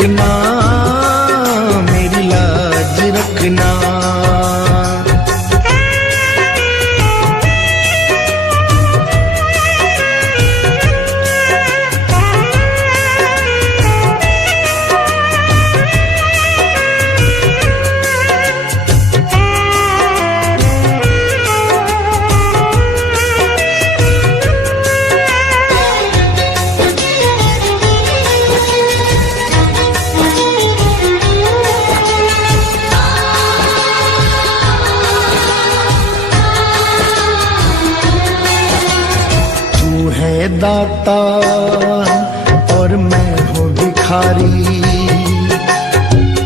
रखना, मेरी लाज रखना। दाता और मैं हूँ भिखारी,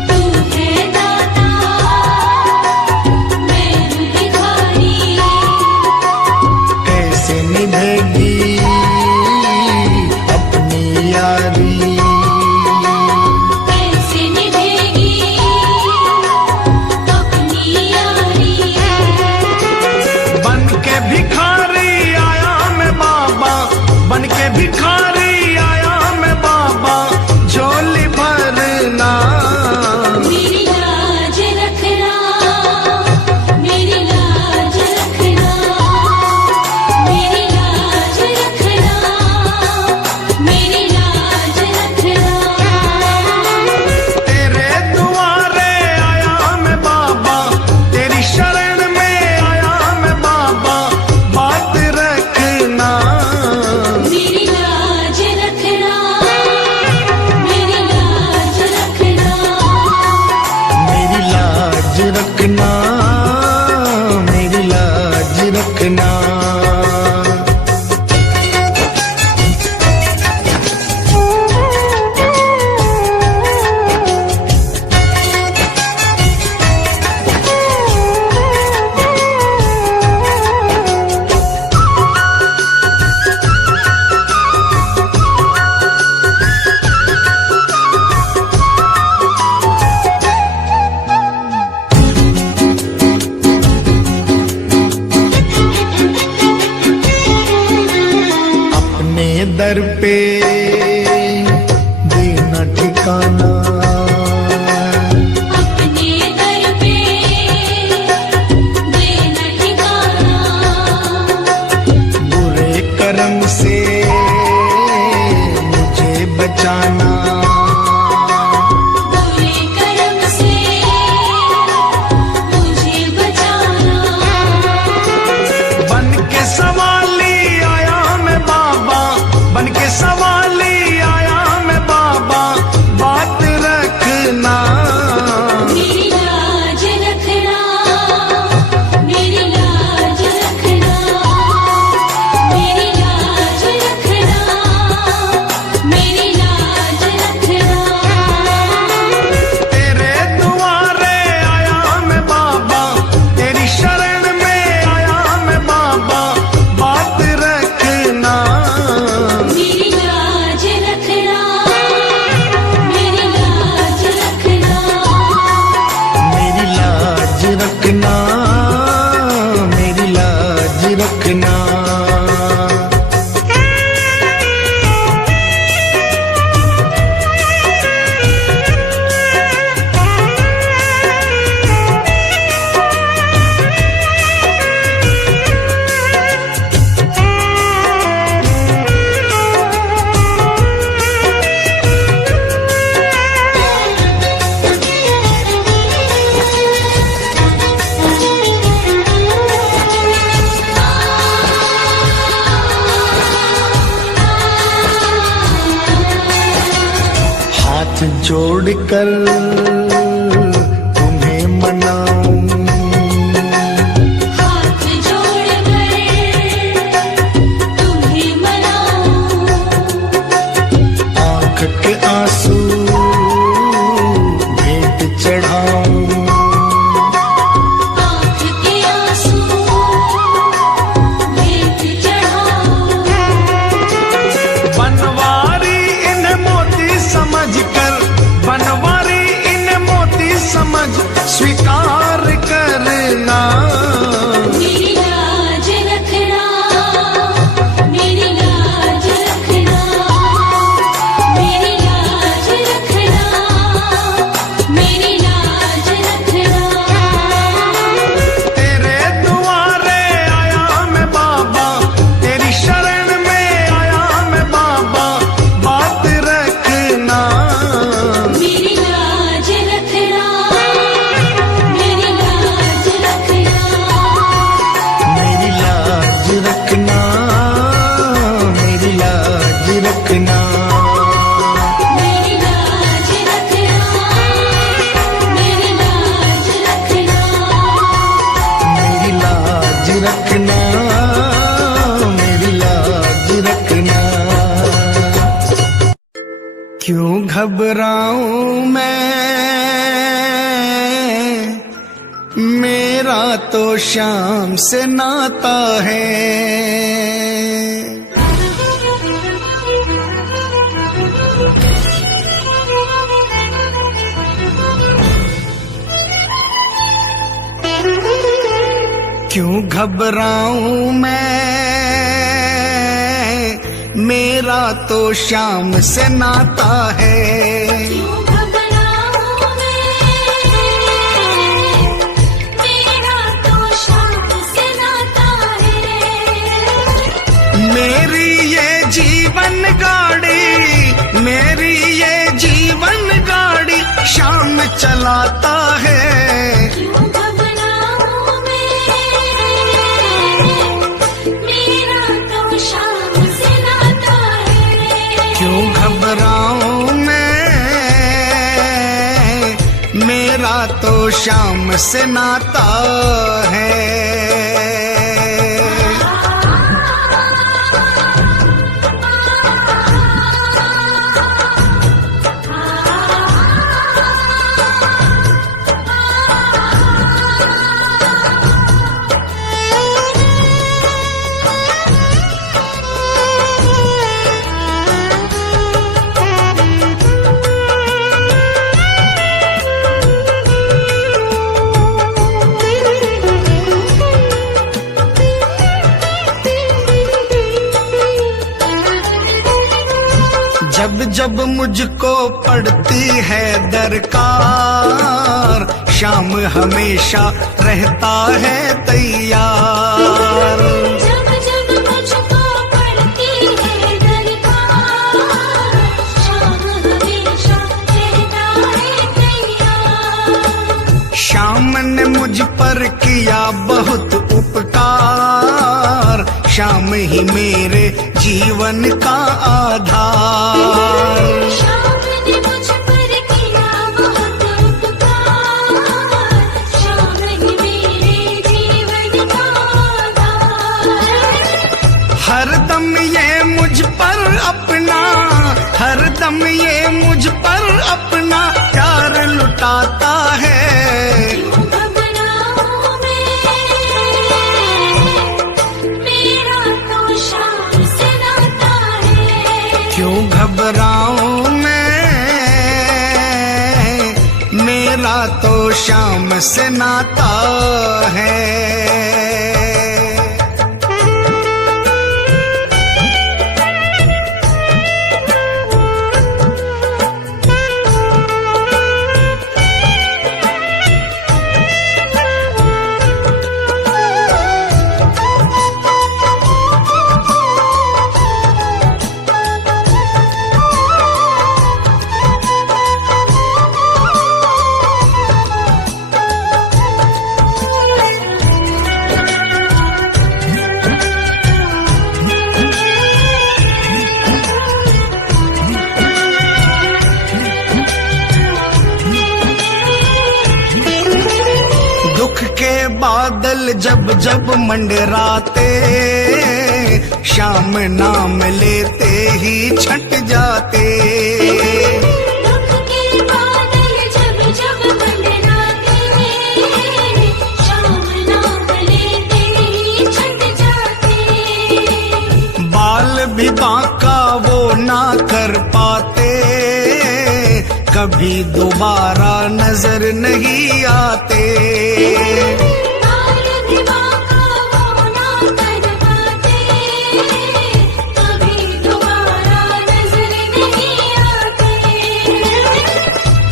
तू है दाता मैं हूँ भिखारी। कैसे निभेगी अपनी यारी, कैसे निभेगी अपनी यारी। बन के भिखारी आया मैं बाबा, बन के भिखारी आया मैं बाबा, झोली भरना, मेरी लाज रखना, मेरी लाज रखना, मेरी लाज रखना, मेरी लाज रखना। तेरे दुआरे आया मैं बाबा, तेरी शरण में आया मैं बाबा, बात रखना, मेरी लाज रखना, मेरी लाज रखना। मेरी लाज रखना, मेरी लाज रखना। अपने दर पे देना ठिकाना, अपने दर पे देना ठिकाना। बुरे कर्म से मुझे बचाना, बुरे कर्म से मुझे बचाना। बन के सवाली आया मैं बाबा, बन के सवाली आया मैं बाबा, बात रखना, मेरी लाज रखना, मेरी लाज रखना, मेरी लाज रखना, मेरी लाज रखना। तेरे दुआरे आया मैं बाबा, तेरी शरण में आया मैं बाबा, बात रखना, मेरी लाज रखना, मेरी लाज रखना। मेरी लाज रखना, मेरी लाज रखना। हाथ जोड़कर तुम्हें मनाऊं, हाथ जोड़कर तुम्हें मनाऊं। आँख के आंसू भेंट चढ़ाऊं, आँख के आंसू भेंट चढ़ाऊं। बनवारी इन्हें मोती समझकर, बनवारी इन्हें मोती समझ स्वीकार करना, मेरी लाज रखना, मेरी लाज रखना, मेरी लाज क्यों घबराऊं मैं, मेरा तो शाम से नाता है। क्यों घबराऊं मैं, मेरा तो शाम से नाता है। क्यों घबराऊं मैं, मेरा तो शाम से नाता है। मेरी ये जीवन गाड़ी, मेरी ये जीवन गाड़ी शाम चलाता है। क्यों घबराऊं मैं, मेरा तो शाम से नाता है। क्यों घबराऊं मैं, मेरा तो शाम से नाता है। जब जब मुझको पड़ती है दरकार, शाम हमेशा रहता है तैयार। जब जब मुझको पड़ती है दरकार, शाम हमेशा रहता है तैयार। शाम ने मुझ पर किया बहुत उपकार, शाम ही मेरे जीवन का आधार। शाम ने मुझ पर किया बहुत उपकार, शाम ही मेरे जीवन का आधार। हरदम ये मुझ पर अपना, हरदम ये मुझ पर अपना प्यार लुटाता है। क्यों घबराऊं मैं, मेरा तो शाम से नाता है। क्यों घबराऊं मैं, मेरा तो शाम से नाता है। दुख के बादल जब जब मंडराते, शाम नाम लेते ही छट जाते। दुख के बादल जब जब मंडराते, शाम नाम लेते ही छट जाते। बाल भी बांका वो ना कर पाते, कभी दोबारा नजर नहीं आते। बाल भी बांका वो ना कर पाते, कभी दोबारा नजर नहीं आते।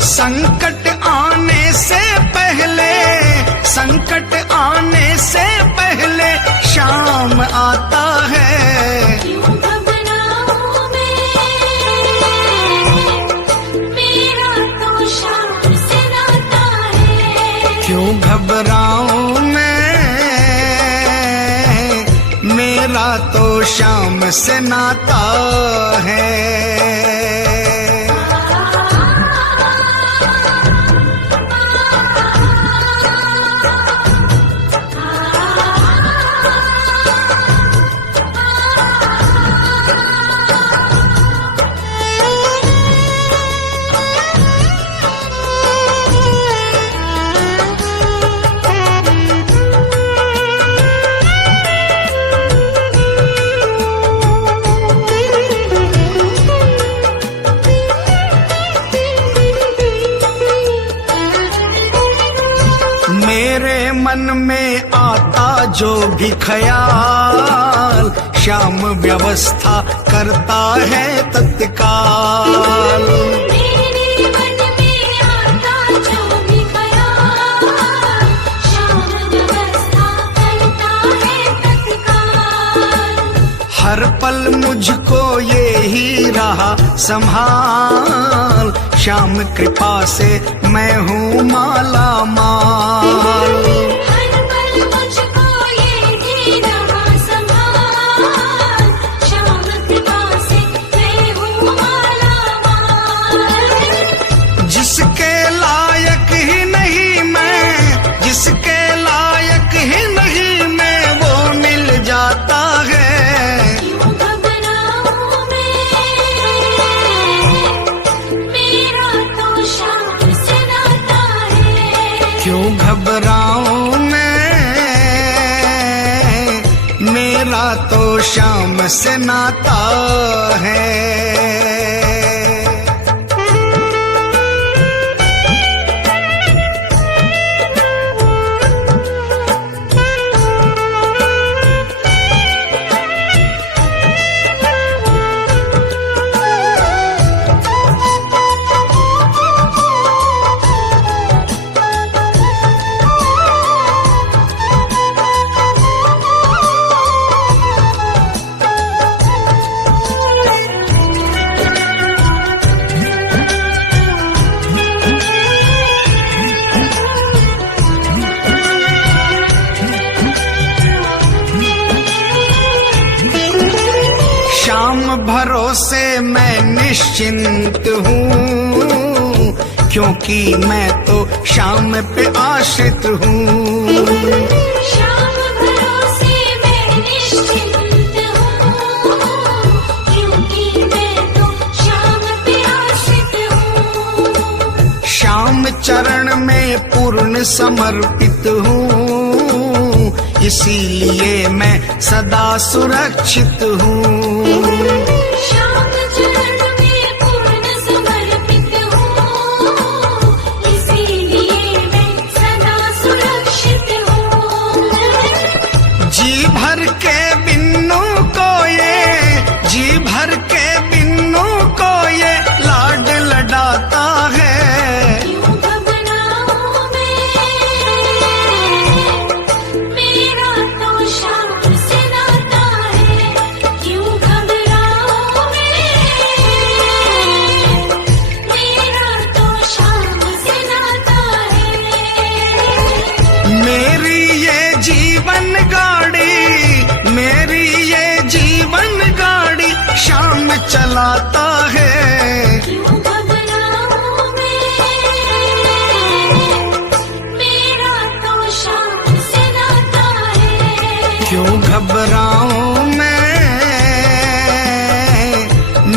संकट आने से पहले, संकट आने से पहले शाम आता है। क्यों घबराऊं मैं, मेरा तो शाम से नाता है। क्यों घबराऊं मैं, मेरा तो शाम से नाता है। मन में आता जो भी ख्याल, श्याम व्यवस्था करता है तत्काल। मेरे मन में आता जो भी ख्याल, श्याम व्यवस्था करता है तत्काल। हर पल मुझको ये ही रहा संभाल, श्याम कृपा से मैं हूँ माला माल। हर पल मुझको ये ही रहा संभाल, श्याम कृपा से मैं हूँ माला माल। जिसके लायक ही नहीं मैं, जिसके लायक ही नहीं मैं, वो मिल जाता है। क्यों घबराऊं मैं, मेरा तो श्याम से नाता है। क्यों घबराऊं मैं, मेरा तो श्याम से नाता है। श्याम भरोसे मैं निश्चिंत हूँ, क्योंकि मैं तो श्याम पे आश्रित हूँ। श्याम भरोसे मैं निश्चिंत हूँ, क्योंकि मैं तो श्याम पे आश्रित हूँ। श्याम चरण में पूर्ण समर्पित हूँ, इसीलिए मैं सदा सुरक्षित हूँ। श्याम चरण में पूर्ण समर्पित हूँ, इसीलिए मैं सदा सुरक्षित हूँ। जी भर के बिन्नू को ये, जी भर के बिन्नू को ये लाड लडाता है। क्यों घबराऊं मैं, मेरा तो श्याम से नाता है। क्यों घबराऊं मैं, मेरा तो श्याम से नाता है। मेरी ये जीवन गाड़ी, मेरी ये जीवन गाड़ी श्याम चलाता है। क्यों घबराऊं मैं, मेरा तो श्याम से नाता है। क्यों घबराऊं मैं,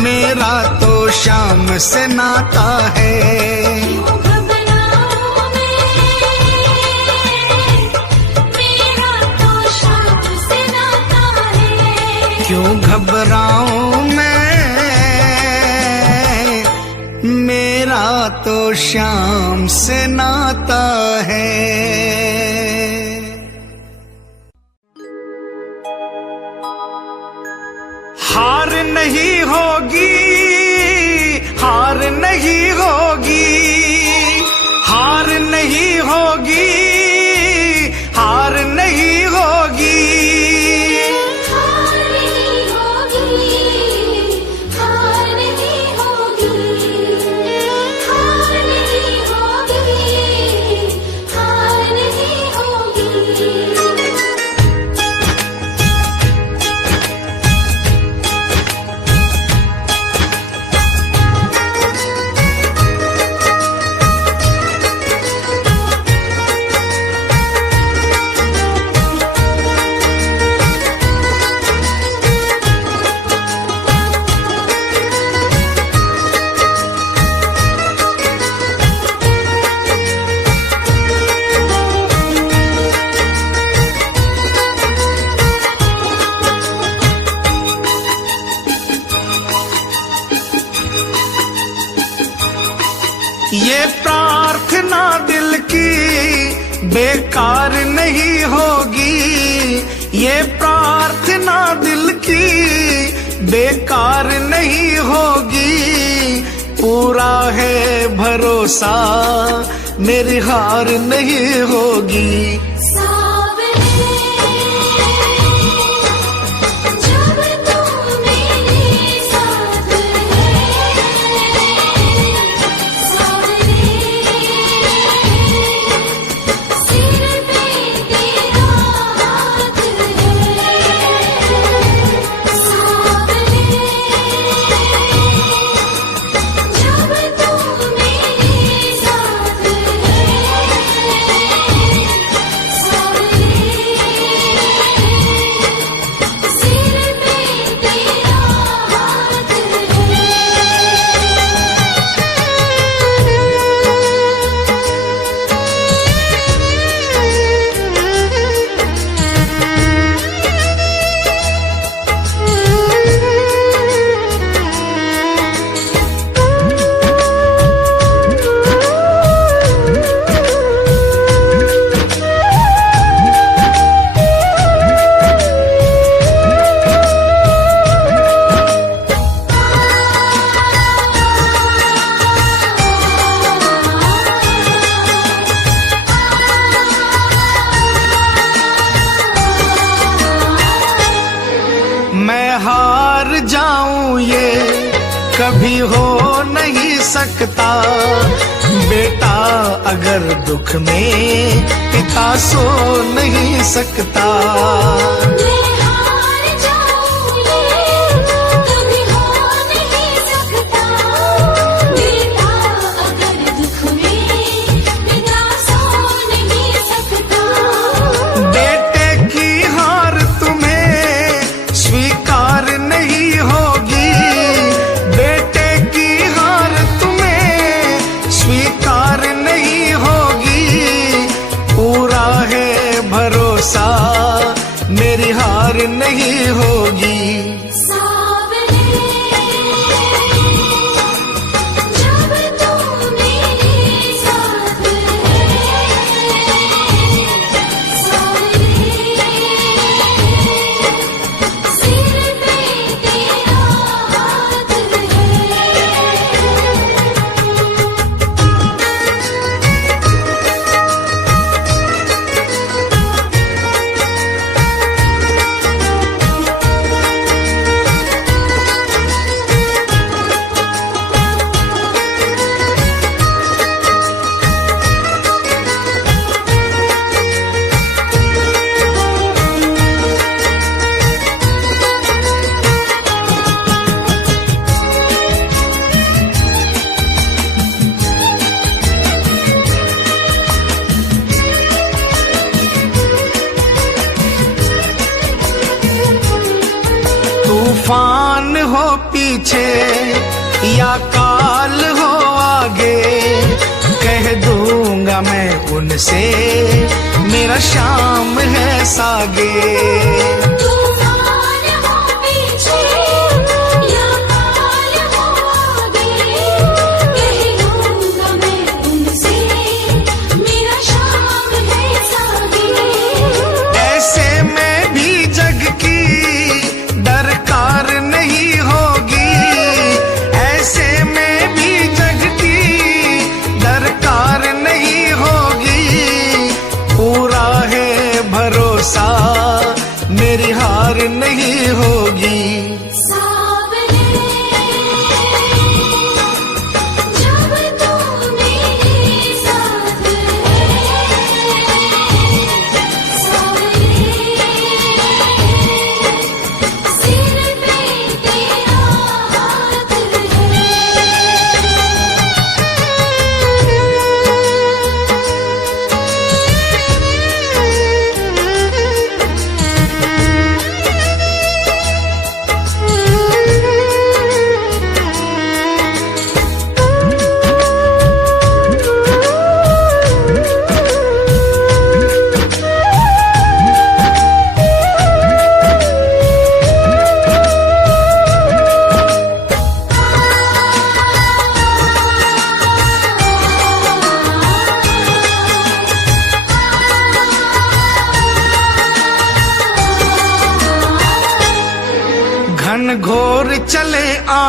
मेरा तो श्याम से नाता है। क्यों घबराऊं मैं, मेरा तो श्याम से नाता है। क्यों घबराऊं मैं, मेरा तो श्याम से नाता है। हार नहीं होगी, हार नहीं होगी, हार नहीं होगी, हार नहीं होगी। हार नहीं होगी, हार नहीं होगी, हार नहीं होगी, हार नहीं होगी। ये प्रार्थना दिल की बेकार नहीं होगी, ये प्रार्थना दिल की बेकार नहीं होगी। पूरा है भरोसा मेरी हार नहीं होगी। सावरे जब तू मेरे साथ है, सावरे सिर पे तेरा हाथ है, सावरे जब तू मेरे साथ है, सावरे सिर पे तेरा हाथ मैं हार जाऊं ये कभी हो नहीं सकता। बेटा अगर दुख में पिता सो नहीं सकता। मैं हार जाऊं ये कभी हो नहीं सकता। बेटा अगर दुख में पिता सो नहीं सकता। बेटे की हार तुम्हें स्वीकार नहीं होगी। बेटे की हार तुम्हें स्वीकार नहीं होगी। पूरा है भरोसा मेरी हार नहीं होगी। सावरे जब तू मेरे साथ है, सावरे सिर पे तेरा हाथ है। तूफान हो पीछे या काल हो आगे, कह दूंगा मैं उनसे मेरा शाम है सागे। तूफान हो पीछे या काल हो आगे, कह दूंगा मैं उनसे मेरा शाम है सागे। ऐसे में भी जग की दरकार नहीं होगी। ऐसे में भी जग की दरकार नहीं होगी। पूरा है भरोसा मेरी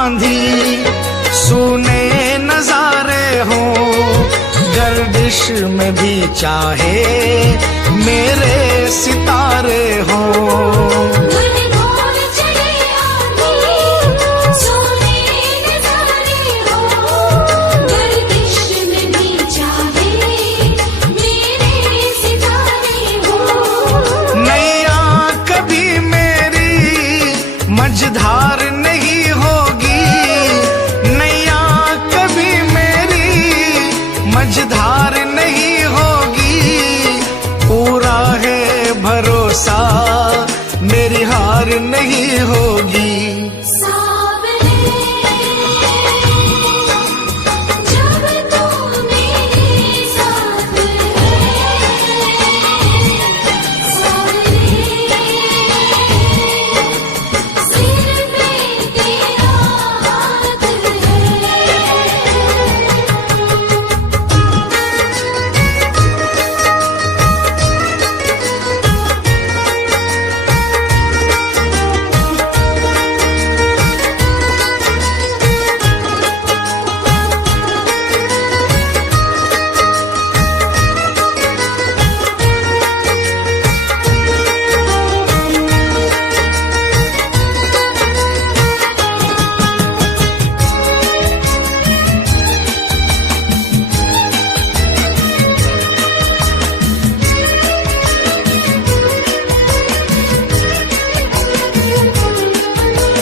बांधी, सुने नजारे हो गर्दिश में भी चाहे मेरे सितारे हो। घनघोर चढ़े आंधी, सोने नजारे हो, गर्दिश में भी चाहे मेरे सितारे हो। नैया कभी मेरी मझधार नहीं होगी, नैया कभी मेरी मझधार नहीं होगी, पूरा है भरोसा मेरी हार नहीं होगी। सावरे जब तू मेरे साथ है, सावरे सिर पे तेरा हाथ है।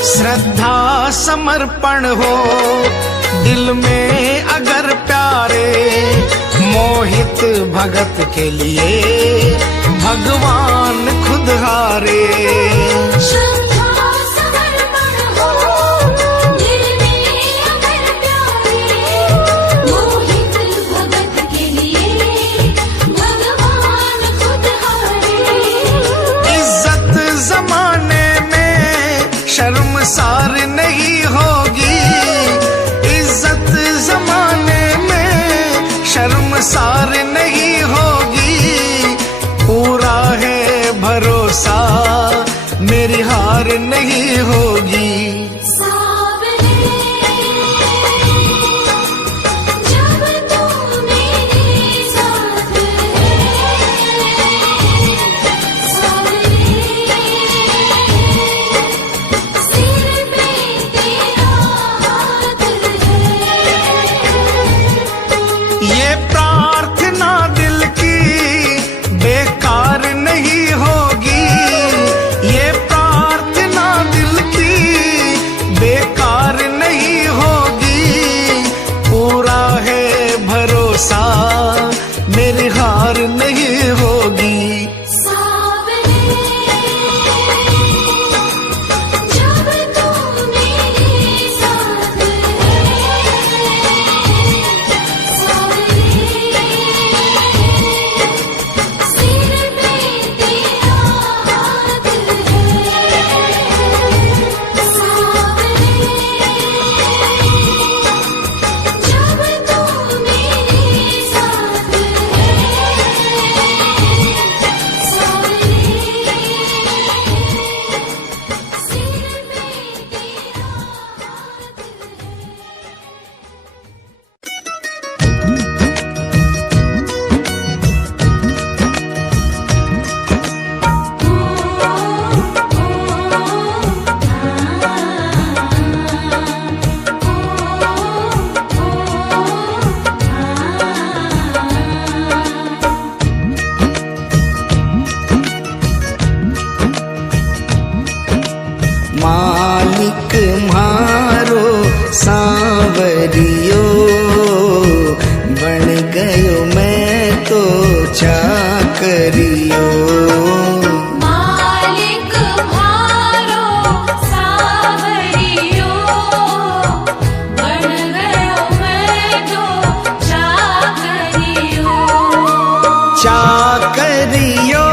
श्रद्धा समर्पण हो दिल में अगर प्यारे, मोहित भगत के लिए भगवान खुद हारे। श्रद्धा समर्पण हो दिल में अगर प्यारे, मोहित भगत के लिए भगवान खुद हारे। इज्जत जमाने में शर्मसार नहीं होगी, इज्जत जमाने में शर्मसार नहीं होगी, पूरा है भरोसा मेरी हार नहीं होगी। सावरे जब तू मेरे साथ है, सावरे सिर पे तेरा हाथ है। ये प्रार्थना दिल की बेकार नहीं होगी, ये प्रार्थना दिल की बेकार नहीं होगी, पूरा है भरोसा मेरी हार नहीं होगी। सावरे जब तू मेरे साथ है, सावरे सिर पे तेरा हाथ है। सावरे जब तू मेरे साथ मालिक मारो सांवरियो, बन गयो मैं तो चाकरियो। मालिक मारो सावरियो, बन गयो मैं तो चाकरियो। चाकरियो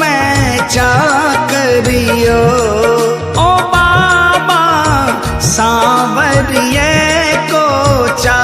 मैं चाकरियो, ओ बाबा सांवरिये को चा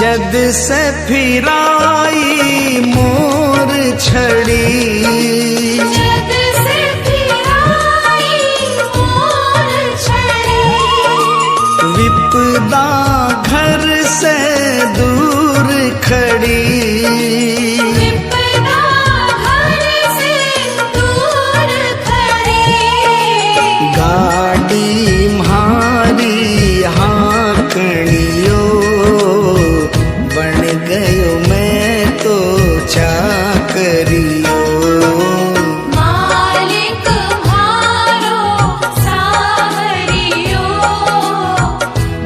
जद से फिराई मोर छड़ी, जद से फिराई मोर छड़ी, विपदा घर से दूर खड़ी, विपदा घर से दूर खड़ी, गाड़ी म्हारी हाँकड़ियो, बन गयो मैं तो चाकरियो। मालिक म्हारो सावरियो,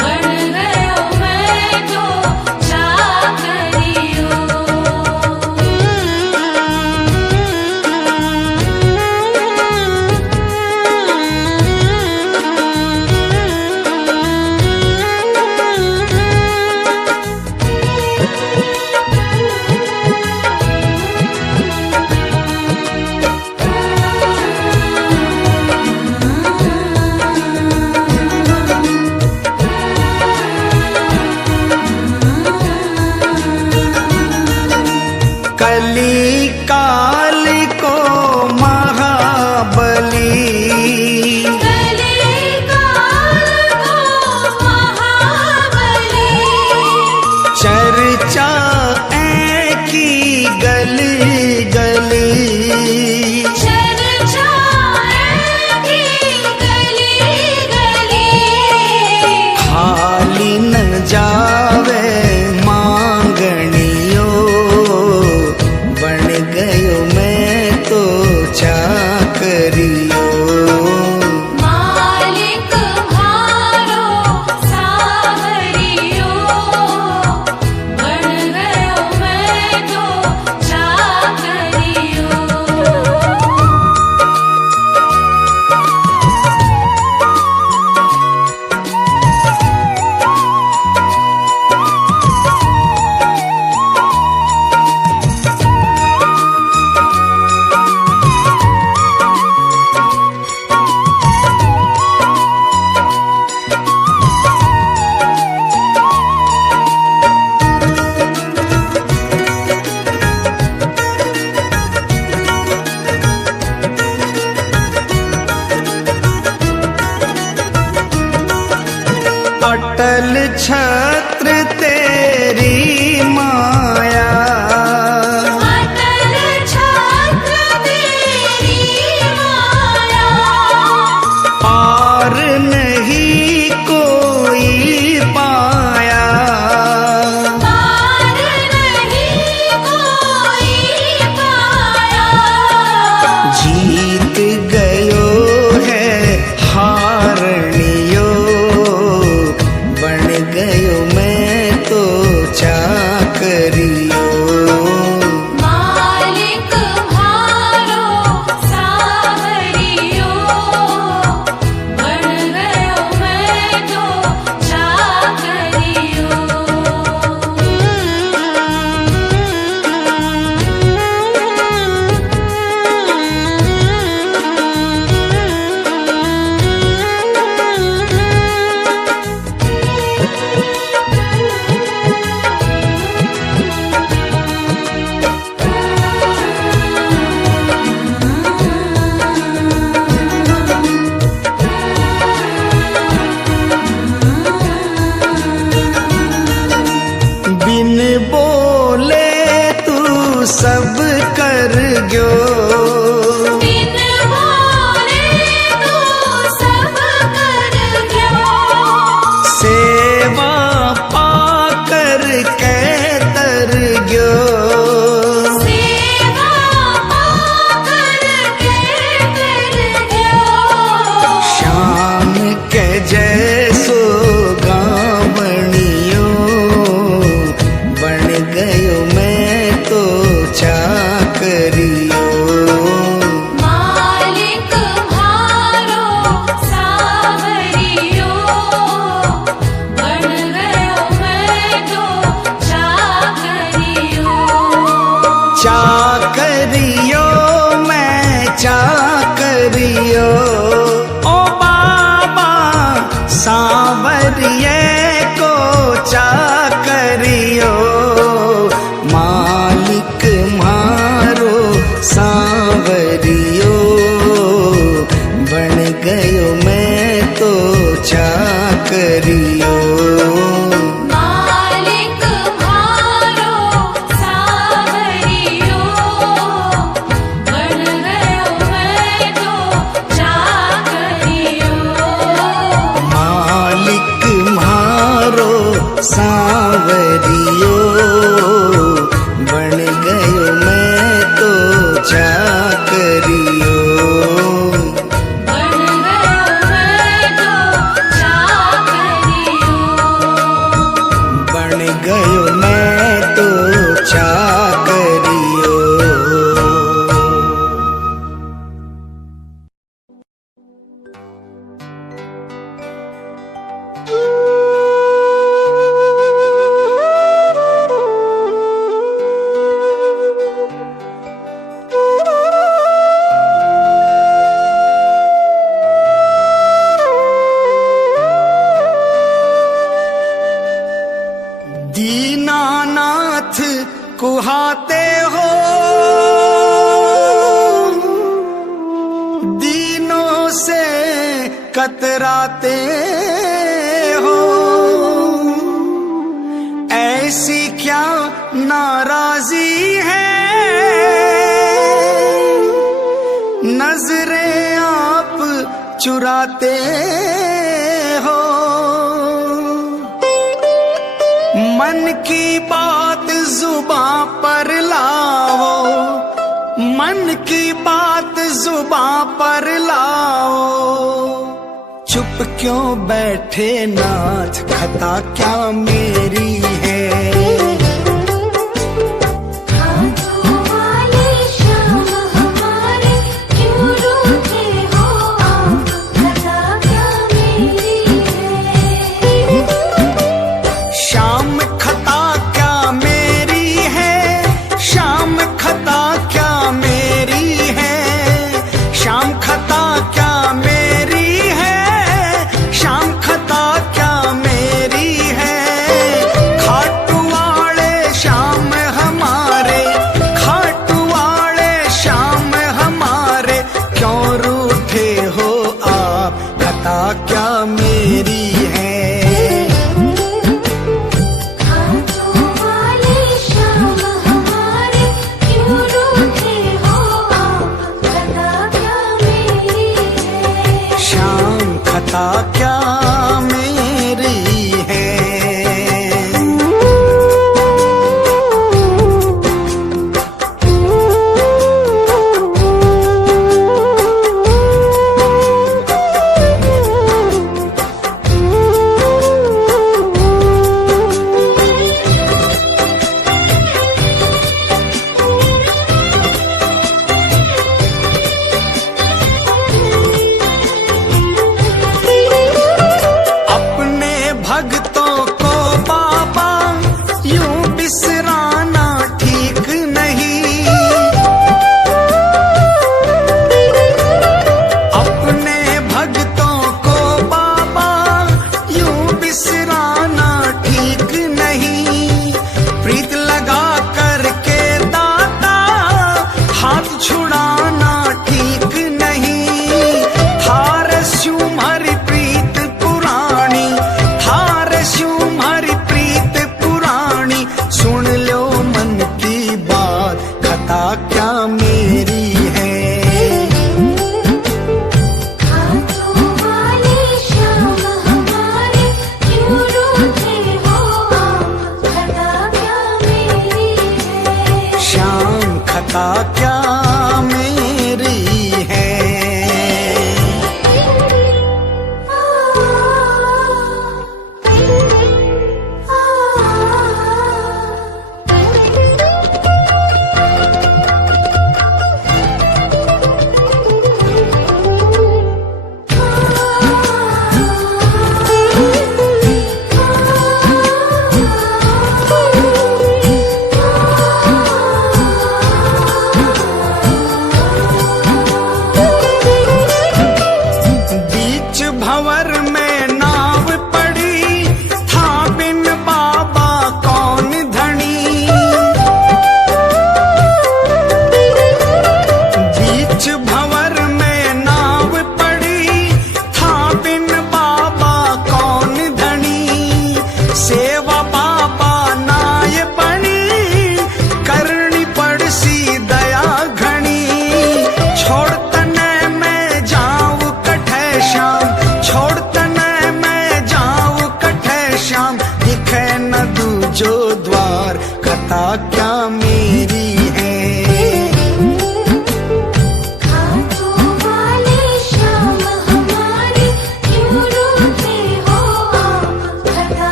बन गयो मैं तो चाकरियो। कली काल को महाबली, कली काल को महाबली, चर्चा की गली गली, चर्चा की गली गली, खाली न जावे मांगनियो, बन गयो मैं तो चाकरियो। मालिक म्हारो सावरियो, बन गयो मैं तो चाकरियो। अटल छत्र तेरी माया, अटल छत्र तेरी माया, पार नहीं कोई पाया, पार नहीं कोई पाया, जीत गयो है हारनियो, बन गयो मैं तो चाकरियो। करियो। मालिक म्हारो सावरियो, बन गयो मैं तो चाकरियो। मालिक म्हारो सांवरियो, बन गयो मैं तो चाकरियो। बन गयो मैं तो चाकरियो। बन गयो मैं तो चाकरियो। दीनानाथ कुहाते हो, दीनों से कतराते हो। ऐसी क्या नाराजी है, नजरें आप चुराते हो। मन की बात जुबां पर लाओ, मन की बात जुबां पर लाओ। चुप क्यों बैठे नाथ, खता क्या मेरी है। हाथों वाले श्याम हमारे क्यों रूठे हो आप, खता क्या मेरी है। शाम खता क्या मेरी है, शाम खता क्या मेरी है। शाम खता क्या मेरी है, शाम खता क्या मेरी है। खाटू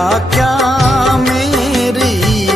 खता क्या मेरी है।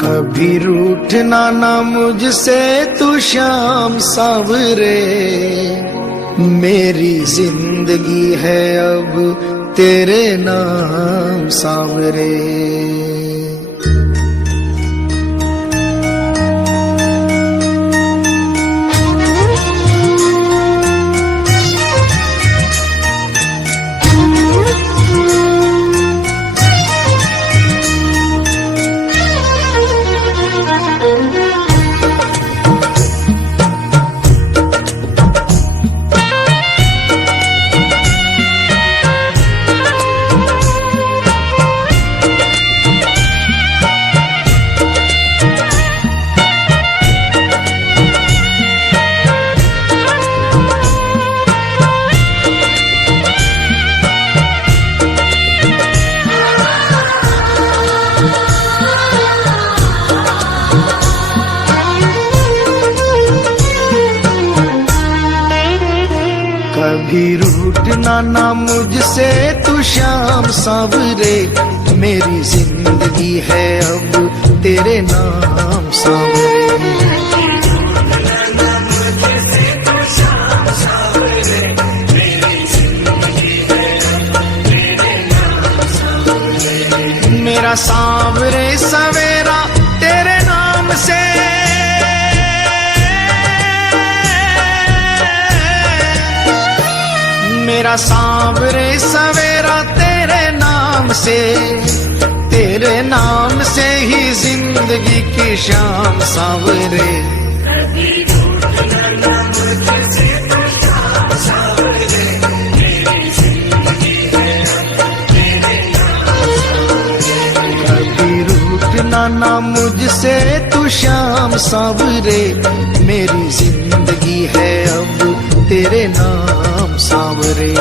कभी रूठना ना मुझसे तू श्याम सांवरे, मेरी जिंदगी है अब तेरे नाम सांवरे। कभी रूठना ना मुझसे तू श्याम सांवरे, मेरी जिंदगी है अब तेरे नाम सांवरे। मेरा सांवरे सवेरा तेरे नाम से, मेरा सांवरे सवेरा तेरे नाम से, तेरे नाम से ही जिंदगी की शाम सांवरे। कभी रूठना ना मुझसे तू श्याम सांवरे, मेरी जिंदगी है अब तेरे नाम सांवरे।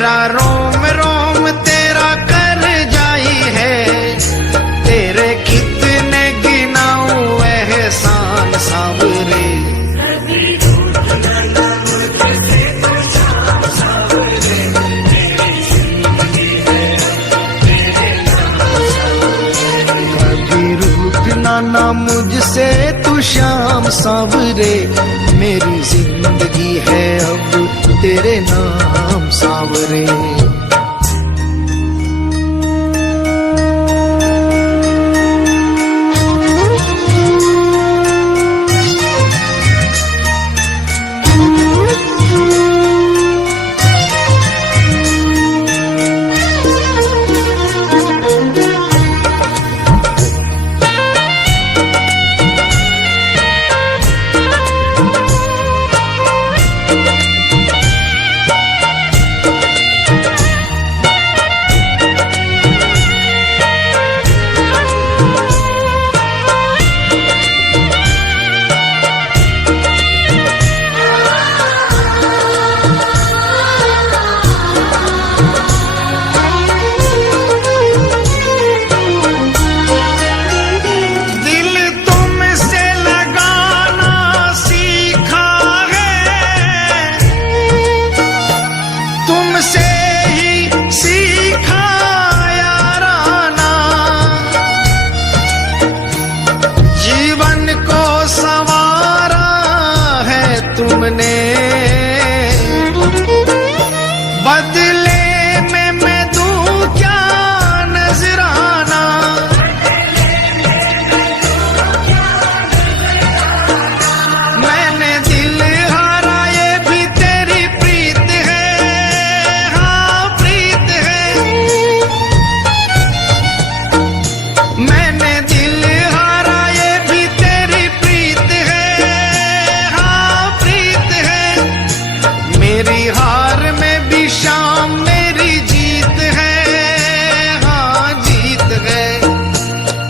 मेरा रोम रोम तेरा कर जाई है, तेरे कितने गिनाऊं एहसान सांवरे। कभी रूठना ना मुझसे तू श्याम सांवरे, मेरी जिंदगी है अब तेरे नाम सांवरे। तुमने बदले में मैं दूं क्या नजराना, मैंने दिल हारा ये भी तेरी प्रीत है, हाँ प्रीत है। मैंने दिल हारा ये भी तेरी प्रीत है, मेरी हार में भी शाम मेरी जीत है, हाँ जीत है।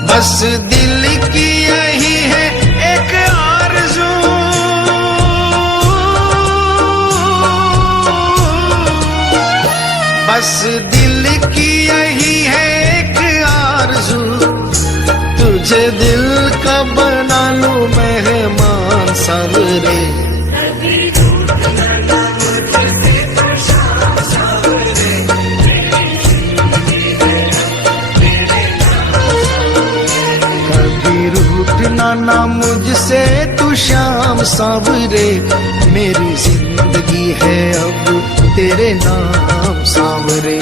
बस दिल की यही है एक आरज़ू, बस दिल की यही है एक आरज़ू, तुझे दिल का बना लूं मेहमान सांवरे। रूठना ना मुझसे तू श्याम सांवरे, मेरी जिंदगी है अब तेरे नाम सांवरे।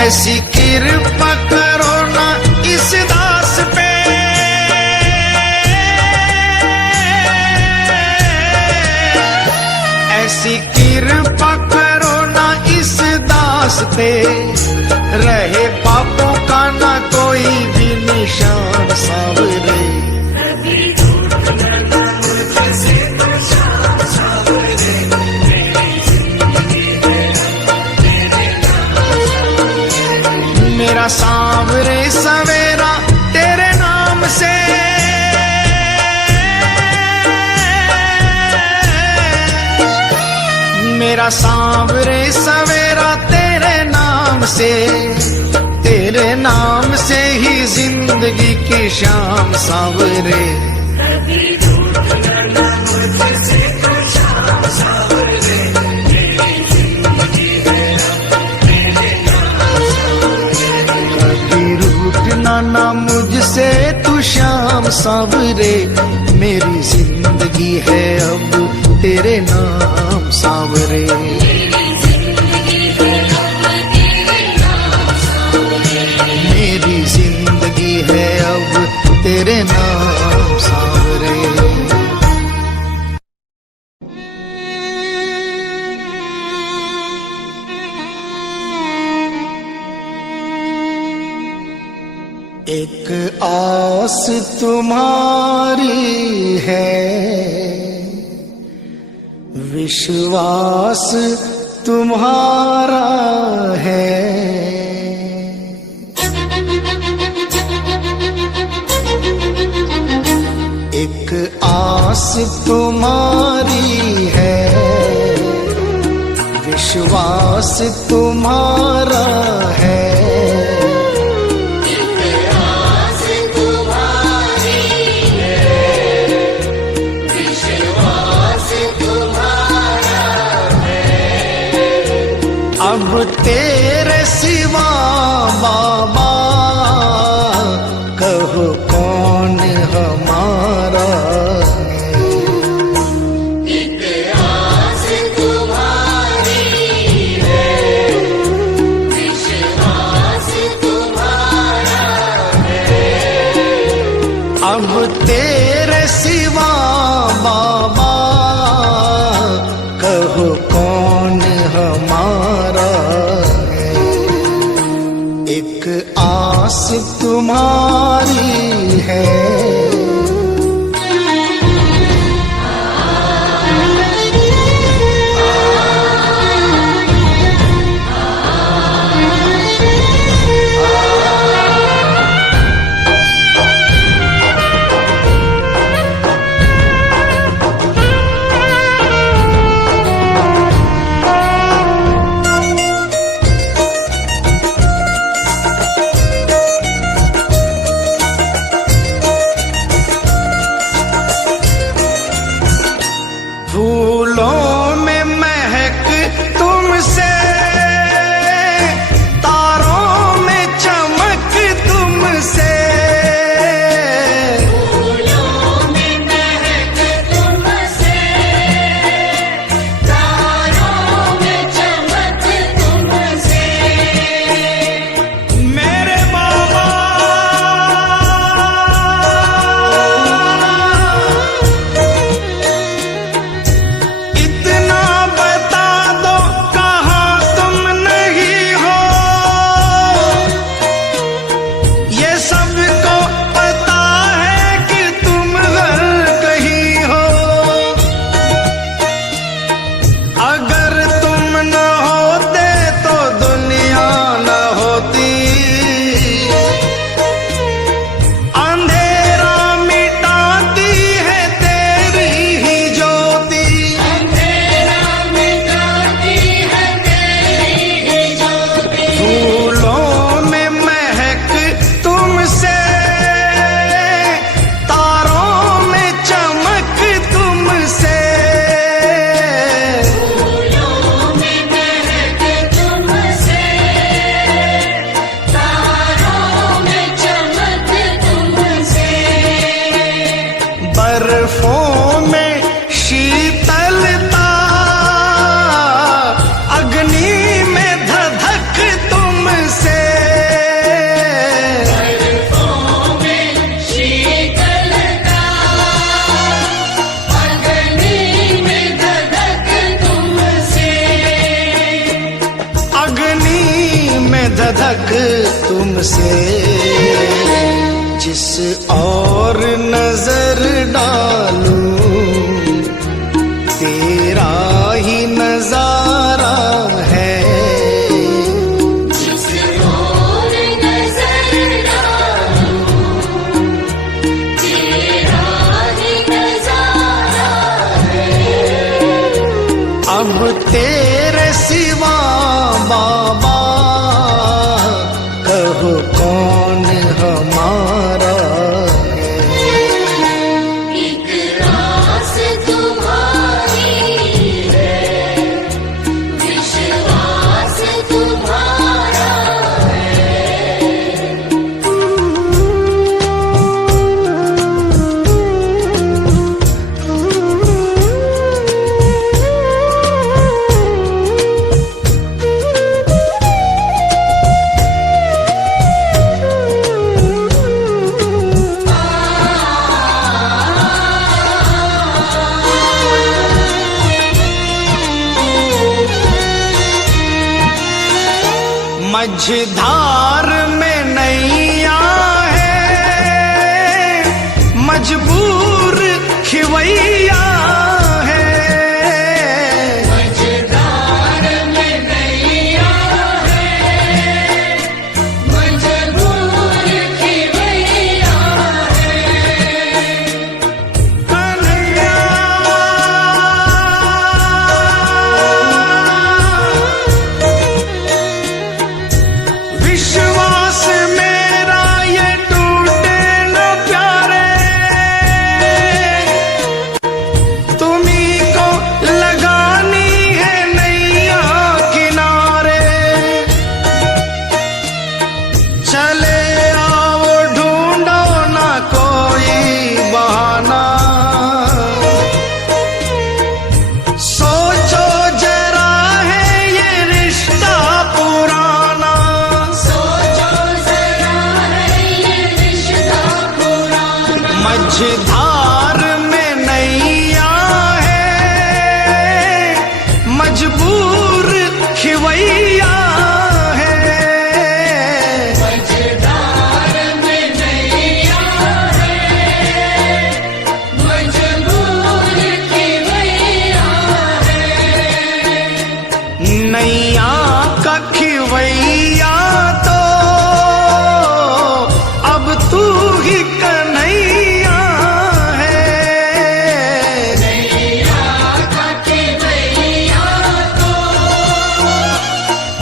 ऐसी कृपा करो ना इस दास पे, ऐसी कृपा करो ना इस दास पे, रहे पापों का ना कोई भी निशान। शान सांवरे। मेरा सांवरे सवेरा तेरे नाम से, मेरा सांवरे सवेरा तेरे नाम से, तेरे नाम से ही जिंदगी की शाम सांवरे। ना मुझसे तू शाम सांवरे, मेरी जिंदगी है अब तेरे नाम सांवरे। मेरी जिंदगी है अब तेरे नाम सांवरे। एक आस तुम्हारी है, विश्वास तुम्हारा है। एक आस तुम्हारी है, विश्वास तुम्हारा है। अब तेरे सिवा बाबा कहो कौन हमारा है। एक आस तुम्हारी है, विश्वास तुम्हारा है। अब तेरे सिवा बाबा कहो कौन हमारा है। एक आस तुम्हारी है। फूलों में महक तुमसे, तारों में चमक तुमसे। फूलों में महक तुमसे, तारों में चमक तुमसे। मेरे बाबा बर्फों में शीतलता, अग्नि में धधक तुमसे। बर्फों में शीतलता, अग्नि में धधक तुमसे। अग्नि में धधक तुमसे। जिस और नजर डालूं, तेरा ही नजारा है। जिस ओर नजर डालूं, तेरा ही नजारा है। अब तेरे सिवा बाबा कहो कौन हमारा है। एक रास तुम्हारी है, विश्वास तुम्हारा है। मझधार में नैया है, मजबूर खिवैया है। मझधार में नैया है, मजबूर खिवैया है। कन्हैया विश्वास मेरा ये टूटे न प्यारे, तुम्ही को लगानी है नैया किनारे। चले आओ ढूंढो ना कोई बहाना, सोचो जरा है ये रिश्ता पुराना। सोचो जरा है ये रिश्ता पुराना। मझधार में नैया है, मजबूर खिवैया है। मझधार में नैया है, मजबूर खिवैया है। नैया का खिवैया तो अब तू ही कन्हैया है। नैया का खिवैया तो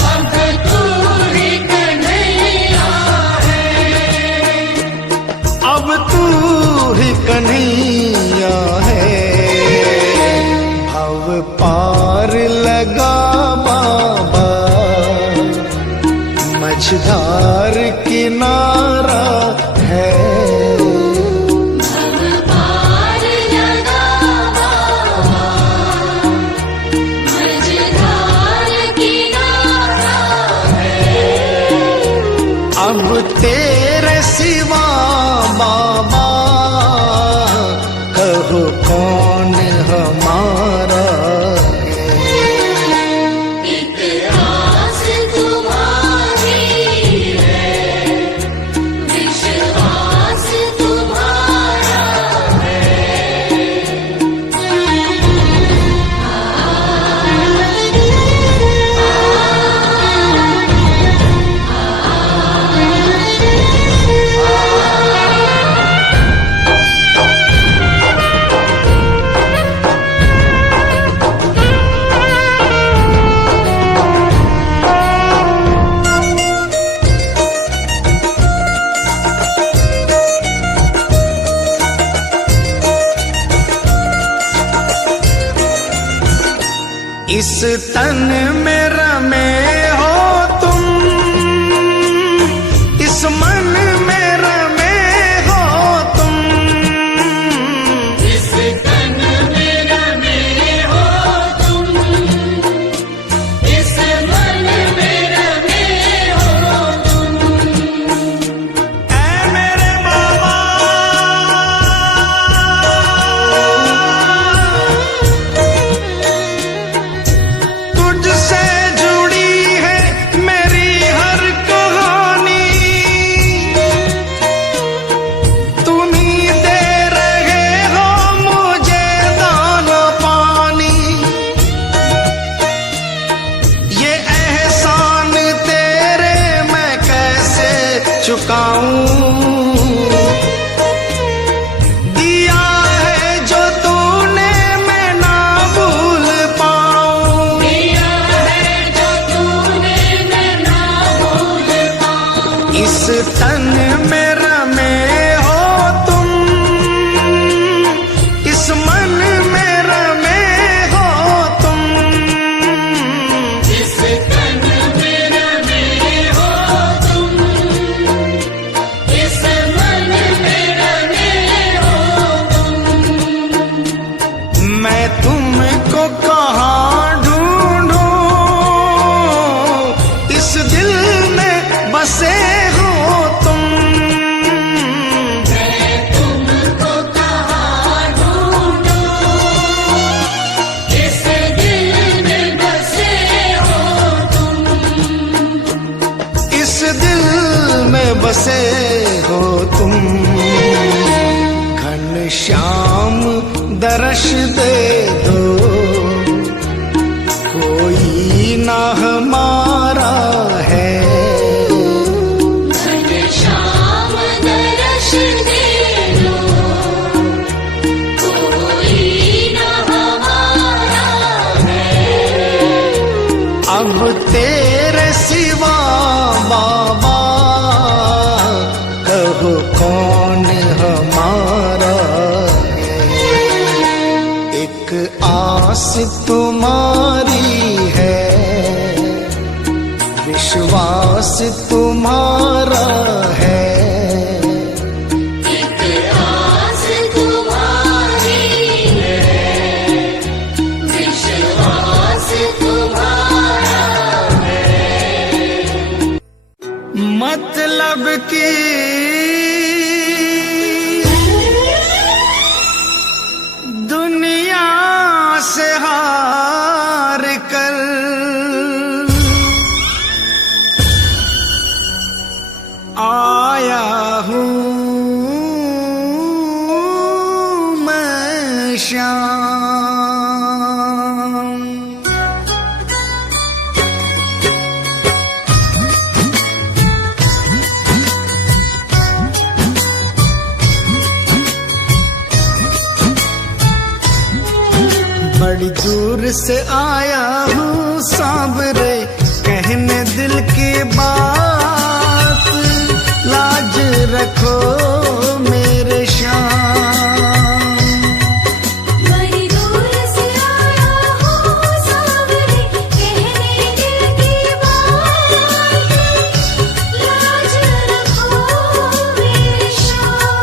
अब तू ही कन्हैया है। अब तू ही कन्हैया है। भव पार लगा बाबा, मझधार किनारा है। भव पार लगा बाबा, मझधार किनारा है। अब तेरे सिवा बाबा कहो कौन हमारा है। एक आस तुम्हारी है, विश्वास तुम्हारा है। इस तन में रमे हो तुम, इस मन में रमे हो तुम। इस तन में रमे हो तुम, इस मन में रमे हो तुम। ऐ मेरे बाबा तुझसे दर्श दे दो, कोई ना हमारा है। श्याम दर्श दे दो, कोई न हमारा है। अब तेरे सिवा बाबा कहो कौन हमारा है। एक आस तुम्हारी है, विश्वास तुम्हारा है। एक आस तुम्हारी है, विश्वास तुम्हारा है। मतलब की दुनिया से हार कर आया हूँ मैं श्याम। बड़ी दूर से आया हूँ सांवरे, कहने दिल की बात, लाज रखो मेरे श्याम। बड़ी दूर से आया हूँ सांवरे, कहने दिल की बात, लाज रखो मेरे श्याम।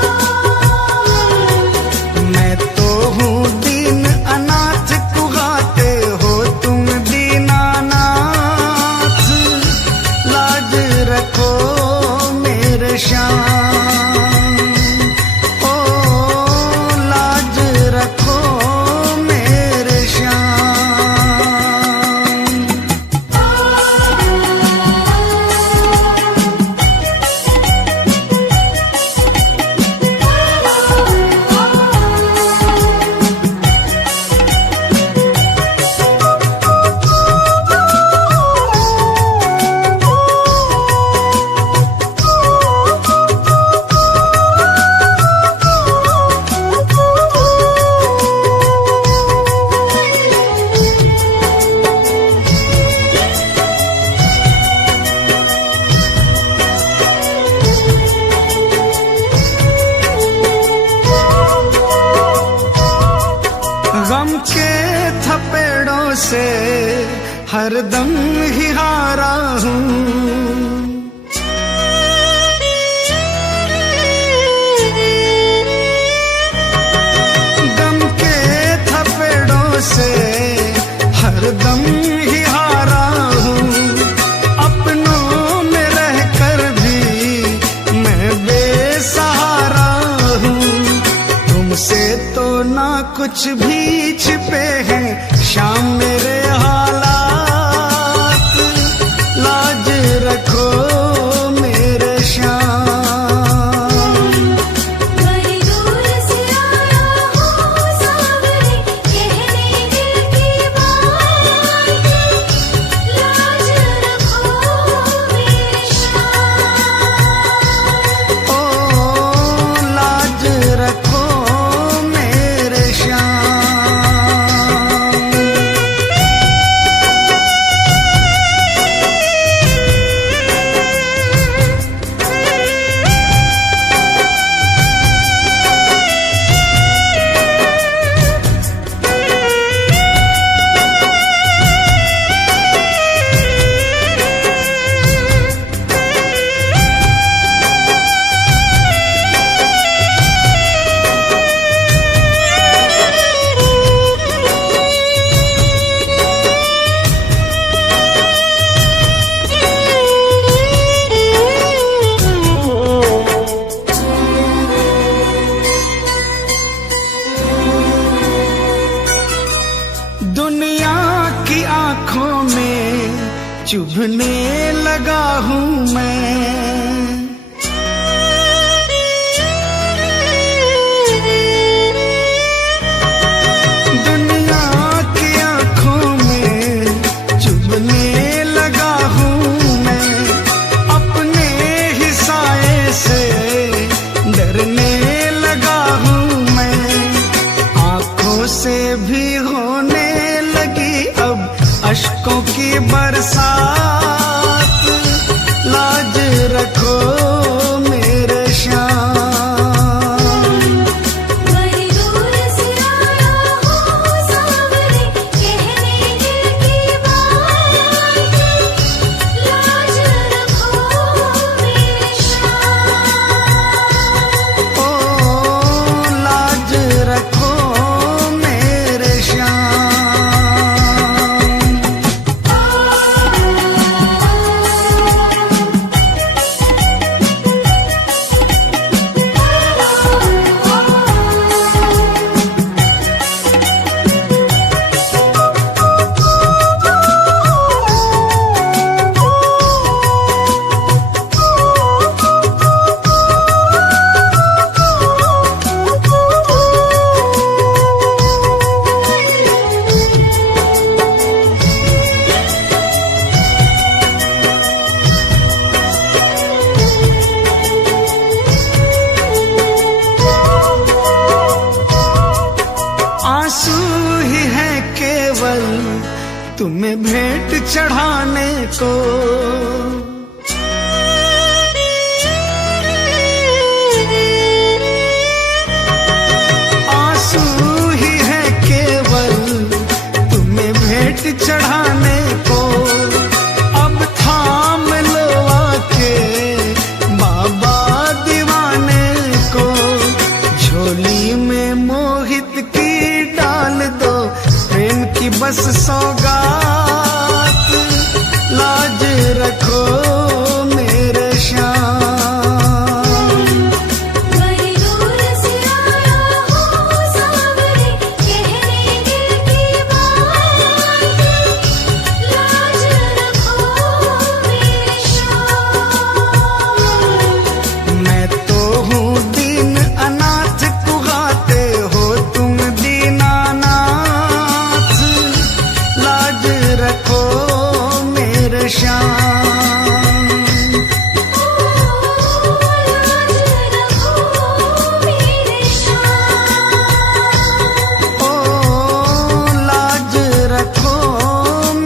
मैं तो हूँ दीन अनाथ, कुहाते हो तुम दीनानाथ, लाज रखो मेरे श्याम। ओ लाज रखो मेरे श्याम। गम के थपेड़ों से हरदम ही हारा हूँ। गम के थपेड़ों से हरदम ही हारा हूँ। अपनों में रहकर भी मैं बेसहारा हूँ। तुमसे तो ना कुछ भी छिपे हैं शाम मेरे हालात, लाज रखो मेरे श्याम। बड़ी दूर से आया हूँ सांवरे, कहने दिल की बात, लाज रखो मेरे श्याम। ओ लाज रखो मेरे श्याम। चुभने लगा हूँ मैं। बरसात, लाज रखो मेरे श्याम। बड़ी दूर से आया हूँ सांवरे, कहने दिल की बात, लाज रखो मेरे श्याम। ओ लाज रखो मेरे श्याम। आंसू ही है केवल तुम्हें भेंट चढ़ाने को, आंसू ही है केवल तुम्हें भेंट चढ़ाने को। अब थाम लो आके बाबा दीवाने को, झोली में मोहित की डाल दो प्रेम की बस सौगात, लाज रखो मेरे श्याम। बड़ी दूर से आया हूँ सांवरे, कहने दिल की बात, लाज रखो मेरे श्याम। मैं तो हूँ दीन अनाथ, कुगाते हो तुम दीनानाथ, लाज रखो मेरे श्याम। लाज रखो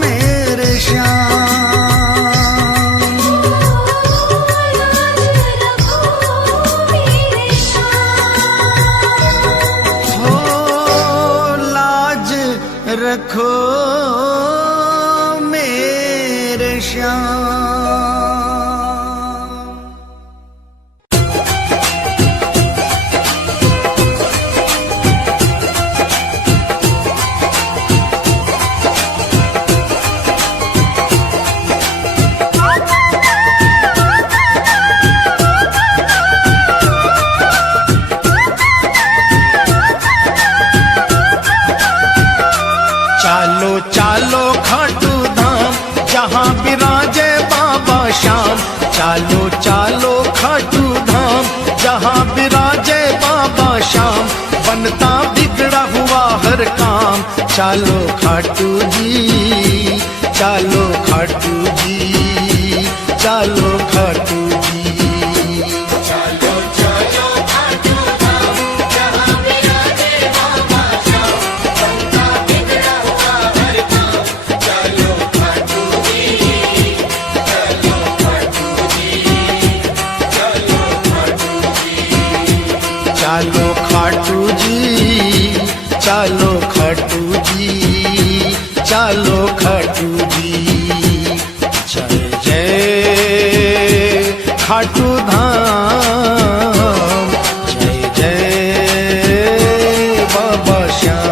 मेरे श्याम। ओ लाज रखो मेरे श्याम। चालो चालो खाटू धाम, जहाँ विराजे बाबा श्याम। चालो चालो खाटू धाम, जहाँ विराजे बाबा श्याम। बनता बिगड़ा हुआ हर काम, चालो खाटू जी, चालो खाटू जी, चालो खाटू जी। चालो खाटू जी, चालो खाटू जी, चालो खाटू जी। जय जय खाटू धाम, जय जय बाबा श्याम।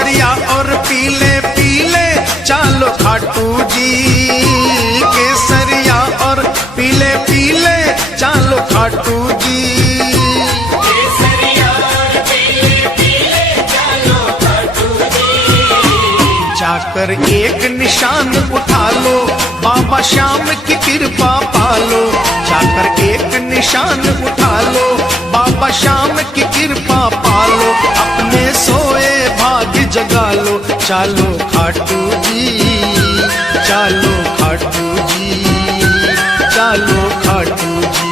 केसरिया और पीले पीले चालो खाटू जी, केसरिया और पीले पीले चालो खाटू जी। जाकर एक निशान उठा लो, बाबा श्याम की कृपा पालो। जाकर एक निशान उठा लो, बाबा श्याम की कृपा पालो। अपने सोए भाग जगा लो, चालो खाटू जी, चालो खाटू जी, चालो खाटू जी।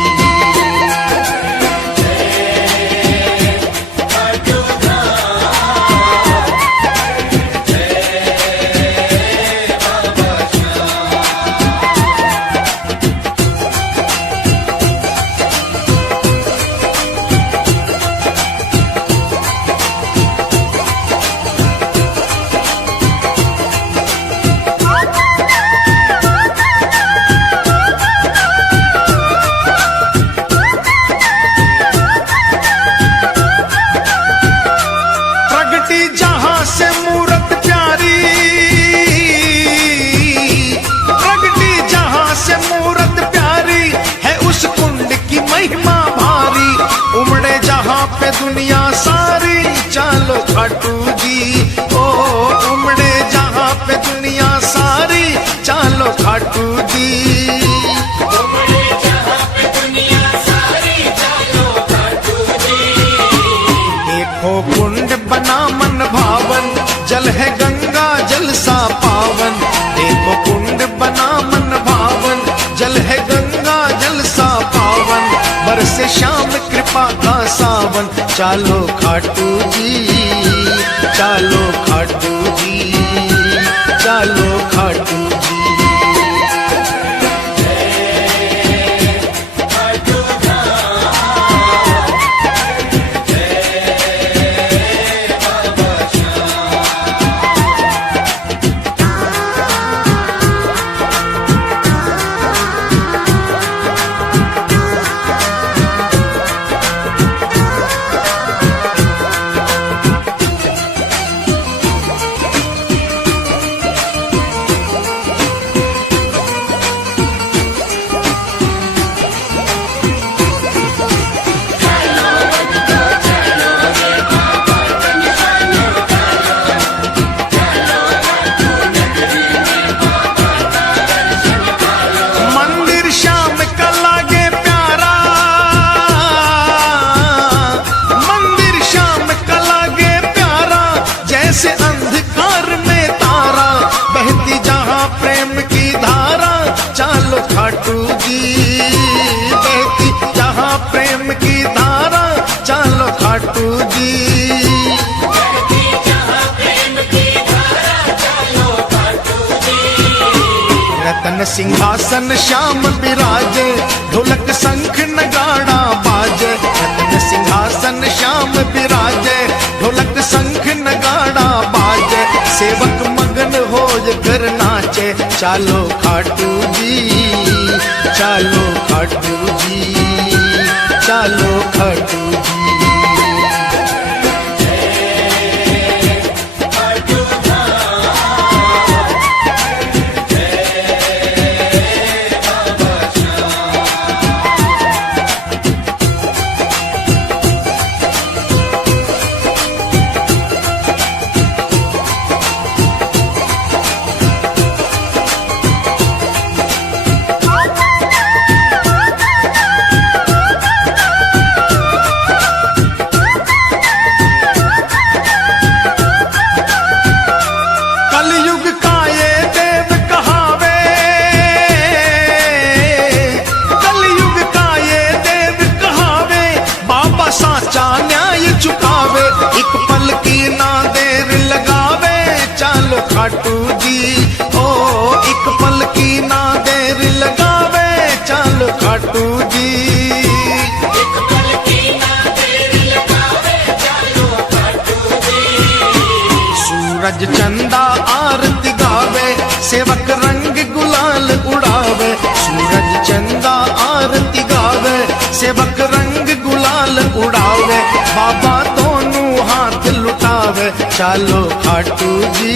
दुनिया सारी चालो खाटू जी, ओ उमड़े जहां पे दुनिया सारी चालो खाटू जी। उमड़े जहां पे दुनिया सारी चालो खाटू जी। देखो कुंड बना मन भावन, जल है गंगा जल सा पावन। देखो कुंड बना मन भावन, जल है गंगा जल सा पावन। बरसे श्याम कृपा का सावन, चालो खाटू जी, चालो खाटू जी, चालो खाटू जी। जैसे अंधकार में तारा, बहती जहां प्रेम की धारा, चालो खाटू जी। बहती जहां प्रेम की धारा, चालो खाटू जी। बहती जहां प्रेम की धारा, चालो खाटू जी। रतन सिंहासन श्याम विराजे, ढोलक शंख नगाड़ा बाजे। रतन सिंहासन श्याम विराजे, ढोलक शंख नगाड़ा बाजे। सेवक मगन हो कर नाचे, चालो खाटू जी, चालो खाटू जी, चालो खाटू जी। खाटू जी, ओ एक पल की ना देर लगावे, चालो खाटू जी। एक पल की ना देर लगावे, चालो खाटू जी। सूरज चंदा आरती गावे, सेवक रंग गुलाल उड़ावे। सूरज चंदा आरती गावे, सेवक रंग गुलाल उड़ावे। बाबा दोनों हाथ लुटावे, चालो खाटू जी।